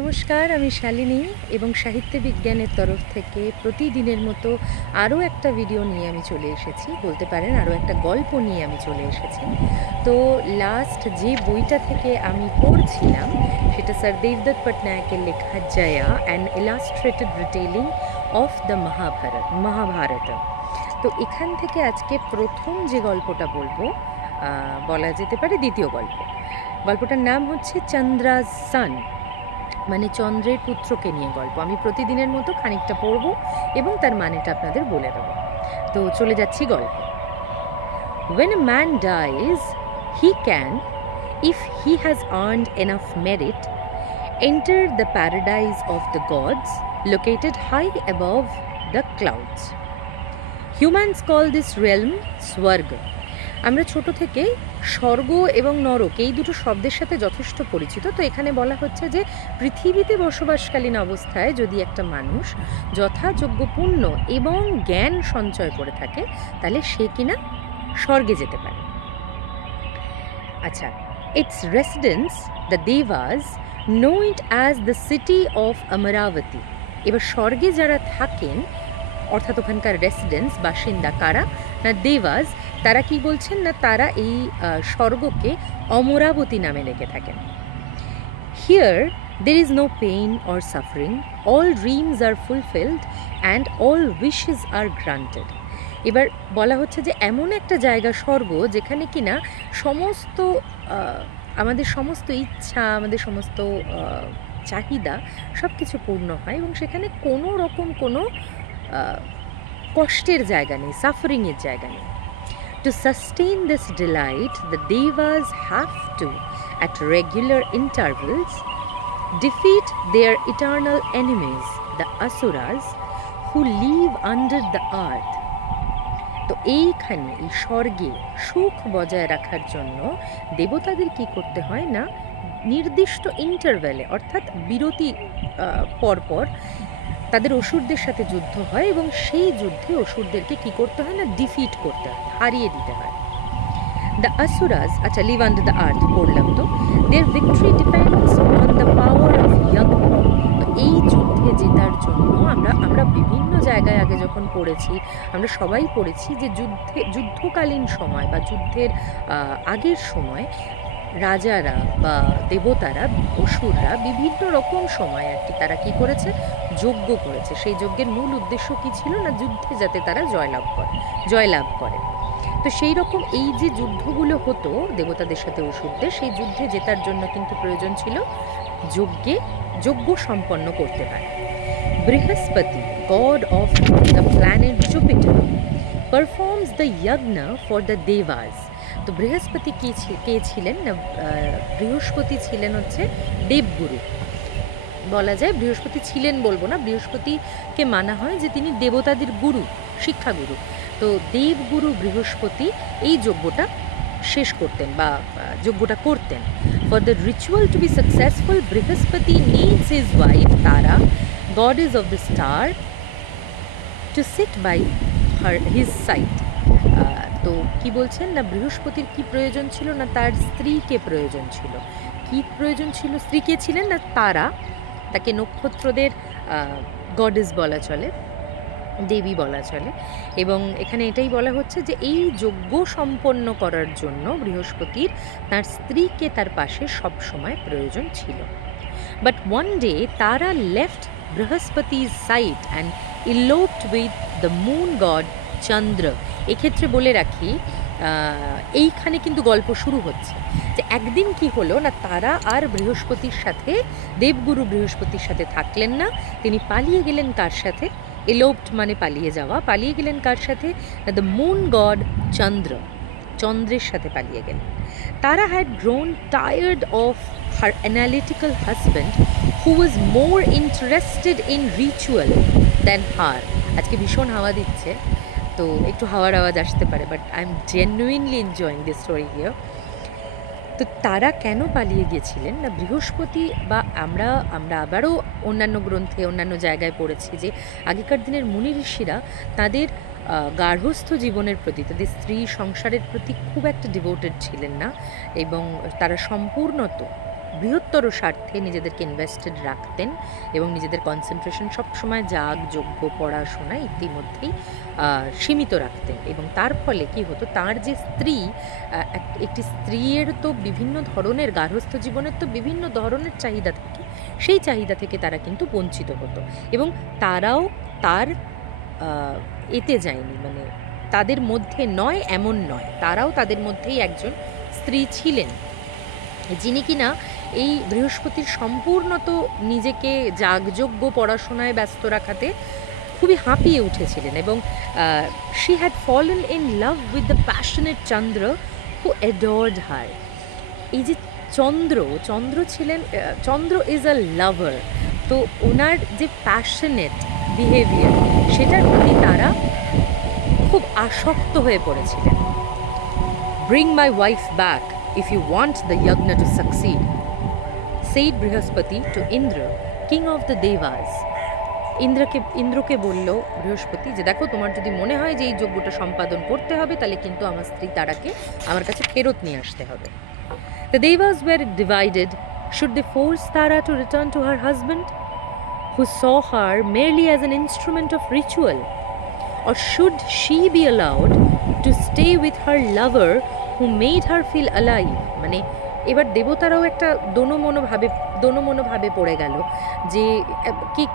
নমস্কার, আমি শালিনী এবং সাহিত্য বিজ্ঞানের তরফ থেকে প্রতিদিনের মতো আরও একটা ভিডিও নিয়ে আমি চলে এসেছি, বলতে পারেন আরও একটা গল্প নিয়ে আমি চলে এসেছি। তো লাস্ট যে বইটা থেকে আমি পড়ছিলাম সেটা স্যার দেবদত্ত পটনায়কের লেখা Jaya and illustrated retelling of the Mahabharata. তো এখান থেকে আজকে প্রথম যে গল্পটা বলবো, বলা যেতে পারে দ্বিতীয় গল্পটার নাম হচ্ছে চন্দ্রাস সান, মানে চন্দ্রের পুত্রকে নিয়ে গল্প। আমি প্রতিদিনের মতো খানিকটা পড়ব এবং তার মানেটা আপনাদের বলে দেব। তো চলে যাচ্ছি গল্প। When a man dies, he can, if he has earned enough merit, enter the paradise of the gods located high above the clouds. Humans call this realm Swarga. আমরা ছোট থেকে স্বর্গ এবং নরক এই দুটো শব্দের সাথে যথেষ্ট পরিচিত। তো এখানে বলা হচ্ছে যে পৃথিবীতে বসবাসকালীন অবস্থায় যদি একটা মানুষ যথাযোগ্য পুণ্য এবং জ্ঞান সঞ্চয় করে থাকে তাহলে সে কিনা স্বর্গে যেতে পারে। আচ্ছা, its residence the devas know it as the city of Amaravati. এবার স্বর্গে যারা থাকেন অর্থাৎ ওখানকার রেসিডেন্স বাসিন্দা কারা না দেবাস, তারা কি বলছেন না তারা এই স্বর্গকে অমরাবতী নামে রেখে থাকেন। Here there is no pain or suffering, all dreams are fulfilled and all wishes are granted. এবার বলা হচ্ছে যে এমন একটা জায়গা স্বর্গ যেখানে কিনা সমস্ত আমাদের সমস্ত ইচ্ছা, আমাদের সমস্ত চাহিদা সব কিছু পূর্ণ হয় এবং সেখানে কোনো রকম কোনো কষ্টের জায়গা নেই, সাফারিংয়ের জায়গা নেই। To sustain this delight, the devas have to, at regular intervals, defeat their eternal enemies, the asuras, who live under the earth. তো এইখানে এই স্বর্গে সুখ বজায় রাখার জন্য দেবতাদের কি করতে হয় না নির্দিষ্ট ইন্টারভ্যালে অর্থাৎ বিরতি পরপর তাদের অসুরদের সাথে যুদ্ধ হয় এবং সেই যুদ্ধে অসুরদেরকে কি করতে হয় না ডিফিট করতে হয়, হারিয়ে দিতে হয়। দ্য আসুরাস, আচ্ছা লিভ আন্ডার দ্য আর্থ পড়লাম, তো there victory depends on the power of yajna. তো এই যুদ্ধে জেতার জন্য আমরা বিভিন্ন জায়গায় আগে যখন পড়েছি আমরা সবাই পড়েছি যে যুদ্ধকালীন সময় বা যুদ্ধের আগের সময় রাজারা বা দেবতারা অসুররা বিভিন্ন রকম সময় আর কি তারা কি করেছে যজ্ঞ করেছে। সেই যজ্ঞের মূল উদ্দেশ্য কি ছিল না যুদ্ধে যাতে তারা জয়লাভ করে। তো সেই রকম এই যে যুদ্ধগুলো হতো দেবতাদের সাথে অসুরদের, সেই যুদ্ধে জেতার জন্য কিন্তু প্রয়োজন ছিল যজ্ঞ সম্পন্ন করতে পারে। বৃহস্পতি, god of the planet Jupiter, performs the যজ্ঞ ফর দ্য দেবাস। তো বৃহস্পতি কে ছিলেন না বৃহস্পতি ছিলেন হচ্ছে দেবগুরু। বলা যায় বৃহস্পতি ছিলেন বলবো না, বৃহস্পতিকে মানা হয় যে তিনি দেবতাদের গুরু, শিক্ষাগুরু। তো দেবগুরু বৃহস্পতি এই যজ্ঞটা শেষ করতেন বা যজ্ঞটা করতেন। For the ritual to be successful Brihaspati needs his wife Tara, goddess of the star, to sit by his side. তো কি বলছেন না বৃহস্পতির কি প্রয়োজন ছিল না তার স্ত্রীকে প্রয়োজন ছিল। কি প্রয়োজন ছিল? স্ত্রী কে ছিলেন না তারা, তাকে নক্ষত্রদের গডেস বলা চলে, দেবী বলা চলে। এবং এখানে এটাই বলা হচ্ছে যে এই যজ্ঞ সম্পন্ন করার জন্য বৃহস্পতির তার স্ত্রীকে তার পাশে সব সময় প্রয়োজন ছিল। বাট ওয়ান ডে তারা লেফট বৃহস্পতির side and eloped with the moon god Chandra. এক্ষেত্রে বলে রাখি এইখানে কিন্তু গল্প শুরু হচ্ছে যে একদিন কি হলো না তারা আর বৃহস্পতির সাথে দেবগুরু বৃহস্পতির সাথে থাকলেন না, তিনি পালিয়ে গেলেন কার সাথে? এলোপড মানে পালিয়ে যাওয়া। পালিয়ে গেলেন কার সাথে? দ্য মুন গড চন্দ্রের সাথে পালিয়ে গেলেন। তারা had grown tired of her analytical husband who was more interested in ritual than হার। আজকে ভীষণ হাওয়া দিচ্ছে, তো একটু হাওয়ার আওয়াজ আসতে পারে, but I am genuinely enjoying this story here. তো তারা কেন পালিয়ে গিয়েছিলেন না বৃহস্পতি বা আমরা আবারও অন্যান্য গ্রন্থে অন্যান্য জায়গায় পড়েছি যে আগেকার দিনের মুনি ঋষিরা তাদের গার্হস্থ্য জীবনের প্রতি, তাদের স্ত্রী সংসারের প্রতি খুব একটা ডিভোটেড ছিলেন না এবং তারা সম্পূর্ণত বৃহত্তর স্বার্থে নিজেদেরকে ইনভেস্টেড রাখতেন এবং নিজেদের কনসেন্ট্রেশন সবসময় যাগ যজ্ঞ পড়াশোনা ইতিমধ্যেই সীমিত রাখতেন। এবং তার ফলে কি হতো, তার যে স্ত্রী, একটি স্ত্রীর তো বিভিন্ন ধরনের, গার্হস্থ্য জীবনের তো বিভিন্ন ধরনের চাহিদা থাকে, সেই চাহিদা থেকে তারা কিন্তু বঞ্চিত হতো এবং তারাও তার এতে যায়নি, মানে তাদের মধ্যে নয় এমন নয়, তারাও তাদের মধ্যেই একজন স্ত্রী ছিলেন যিনি কিনা এই বৃহস্পতির সম্পূর্ণত নিজেকে যাগযজ্ঞ পড়াশোনায় ব্যস্ত রাখাতে খুবই হাঁপিয়ে উঠেছিলেন। এবং she had fallen in love with the passionate Chandra who adored her. এই যে চন্দ্র ছিলেন, চন্দ্র ইজ আ লাভার, তো ওনার যে প্যাশনেট বিহেভিয়ার সেটার প্রতি তারা খুব আসক্ত হয়ে পড়েছিলেন। Bring my wife back if you want the yagna to succeed, said Brihaspati to Indra, king of the Devas. ইন্দ্রকে বলল বৃহস্পতি যে দেখো, তোমার যদি মনে হয় যে এই যজ্ঞটা সম্পাদন করতে হবে, তাহলে কিন্তু আমার স্ত্রী তারাকে আমার কাছে ফেরত নিয়ে আসতে হবে। The Devas were divided. Should they force Tara to return to her husband, who saw her merely as an instrument of ritual, or should she be allowed to stay with her lover who made her feel alive? মানে এবার দেবতারাও একটা দোনোমনোভাবে পড়ে গেল, যে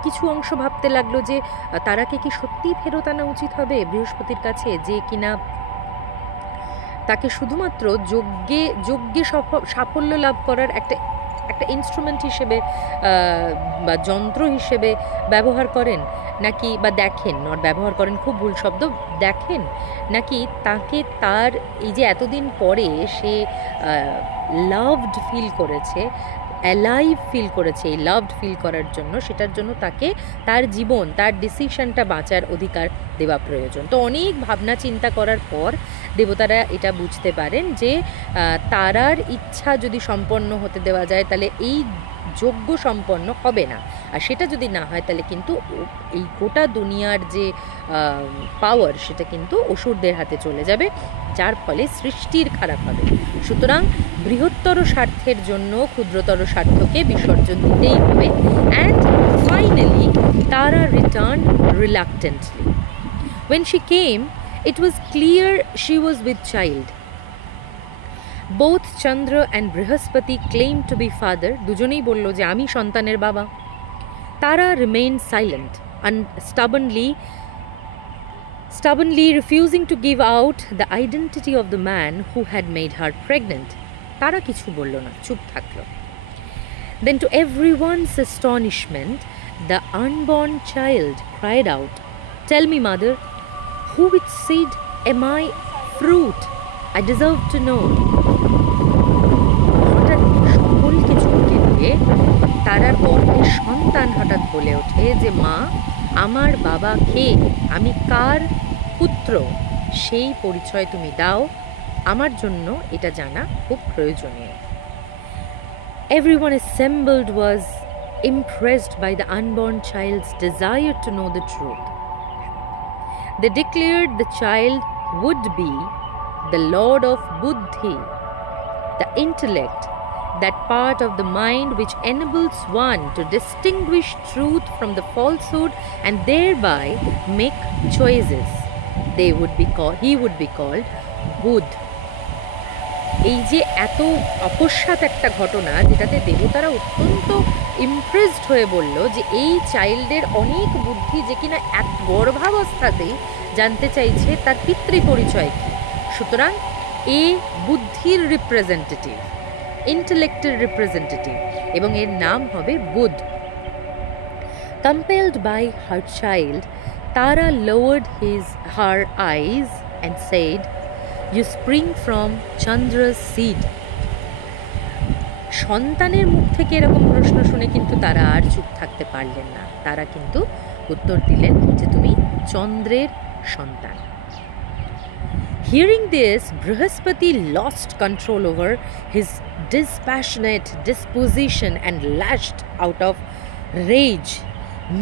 কিছু অংশ ভাবতে লাগলো যে তারাকে কি সত্যিই ফেরত আনা উচিত হবে বৃহস্পতির কাছে, যে কিনা তাকে শুধুমাত্র যজ্ঞে সাফল্য লাভ করার একটা ইনস্ট্রুমেন্ট হিসেবে বা যন্ত্র হিসেবে ব্যবহার করেন, নাকি বা দেখেন, ব্যবহার করেন খুব ভুল শব্দ, দেখেন, নাকি তাকে তার এই যে এতদিন পরে সে লাভড ফিল করেছে, অ্যালাইভ ফিল করেছে, এই লাভড ফিল করার জন্য, সেটার জন্য তাকে তার জীবন, তার ডিসিশনটা বাঁচার অধিকার দেওয়া প্রয়োজন। তো অনেক ভাবনা চিন্তা করার পর দেবতারা এটা বুঝতে পারেন যে তারার ইচ্ছা যদি সম্পন্ন হতে দেওয়া যায় তাহলে এই যজ্ঞ সম্পন্ন হবে না, আর সেটা যদি না হয় তাহলে কিন্তু এই গোটা দুনিয়ার যে পাওয়ার সেটা কিন্তু অসুরদের হাতে চলে যাবে, যার ফলে সৃষ্টির খারাপ হবে। সুতরাং বৃহত্তর স্বার্থের জন্য ক্ষুদ্রতর স্বার্থকে বিসর্জন দিতেই হবে। অ্যান্ড ফাইনালি তারা return রিলাক্টেন্টলি। When she came, it was clear she was with child. Both Chandra and Brihaspati claimed to be father. দুজনেই বলল যে আমি সন্তানের বাবা। Tara remained silent and stubbornly refusing to give out the identity of the man who had made her pregnant. তারা কিছু বলল না, চুপ থাকলো। Then to everyone's astonishment, the unborn child cried out, "Tell me, mother, who with seed am I fruit? I deserve to know." হঠাৎ সকলকে চমকে দিয়ে তারার গর্ভের সন্তান হঠাৎ বলে ওঠে যে মা, আমার বাবা কে, আমি কার পুত্র, সেই পরিচয় তুমি দাও, আমার জন্য এটা জানা খুব প্রয়োজনীয়। Everyone assembled was impressed by the unborn child's desire to know the truth. They declared the child would be the Lord of Buddhi, the intellect, that part of the mind which enables one to distinguish truth from the falsehood and thereby make choices. He would be called Buddha. এই যে এত অকস্মাৎ একটা ঘটনা, যেটাতে দেবতারা অত্যন্ত impressed হয়ে বলল যে এই চাইল্ডের অনেক বুদ্ধি, যে কিনা এক গর্ভাবস্থাতেই জানতে চাইছে তার পিতৃ পরিচয় কী। সুতরাং এ বুদ্ধির রিপ্রেজেন্টেটিভ, ইন্টেলেক্টের রিপ্রেজেন্টেটিভ, এবং এর নাম হবে বুধ। Compelled by her child, Tara lowered her eyes and said, "You spring from Chandra's seed." সন্তানের মুখ থেকে এরকম প্রশ্ন শুনে কিন্তু তারা আর চুপ থাকতে পারলেন না, তারা কিন্তু উত্তর দিলেন যে তুমি চন্দ্রের সন্তান। Hearing this, Brihaspati lost control over his dispassionate disposition and lashed out of rage.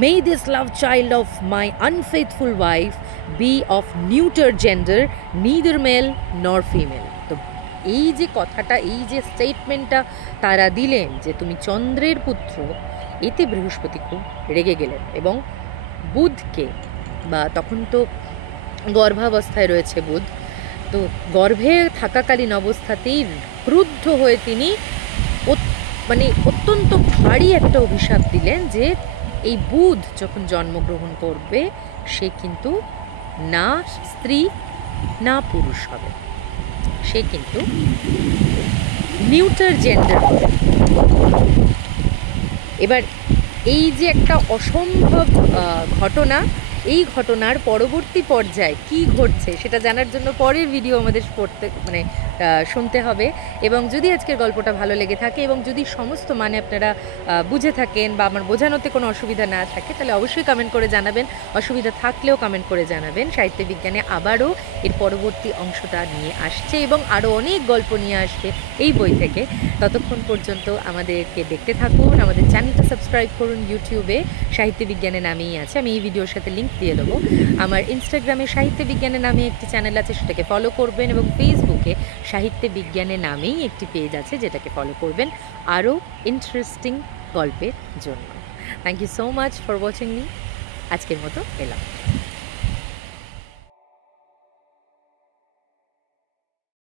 "May this love child of my unfaithful wife be of neuter gender, neither male nor female." তো এই যে কথাটা, এই যে স্টেটমেন্টটা তারা দিলেন যে তুমি চন্দ্রের পুত্র, এতে বৃহস্পতি খুব রেগে গেলেন এবং বুধকে, বা তখন তো গর্ভাবস্থায় রয়েছে বুধ, তো গর্ভে থাকাকালীন অবস্থাতেই ক্রুদ্ধ হয়ে তিনি মানে অত্যন্ত ভারী একটা অভিশাপ দিলেন যে এই বুধ যখন জন্মগ্রহণ করবে সে কিন্তু না স্ত্রী না পুরুষ হবে, সে কিন্তু নিউটার জেন্ডার হবে। এবার এই যে একটা অসম্ভব ঘটনা, এই ঘটনার পরবর্তী পর্যায়ে কি ঘটছে সেটা জানার জন্য পরের ভিডিও আমাদের শুনতে হবে। এবং যদি আজকের গল্পটা ভালো লেগে থাকে এবং যদি সমস্ত মানে আপনারা বুঝে থাকেন বা আমার বোঝানোতে কোনো অসুবিধা না থাকে, তাহলে অবশ্যই কমেন্ট করে জানাবেন। অসুবিধা থাকলেও কমেন্ট করে জানাবেন। সাহিত্য বিজ্ঞানে আবারও এর পরবর্তী অংশটা নিয়ে আসছে এবং আরও অনেক গল্প নিয়ে আসবে এই বই থেকে। ততক্ষণ পর্যন্ত আমাদেরকে দেখতে থাকুন, আমাদের চ্যানেলটা সাবস্ক্রাইব করুন। ইউটিউবে সাহিত্য বিজ্ঞানে নামেই আছে, আমি এই ভিডিওর সাথে লিঙ্ক দিয়ে দেবো। আমার ইনস্টাগ্রামে সাহিত্য বিজ্ঞানে নামে একটি চ্যানেল আছে, সেটাকে ফলো করবেন, এবং ফেসবুকে সাহিত্য বিজ্ঞানে নামেই একটি পেজ আছে, যেটাকে ফলো করবেন আরও ইন্টারেস্টিং গল্পের জন্য। Thank you so much for watching me. আজকের মতো এলাম।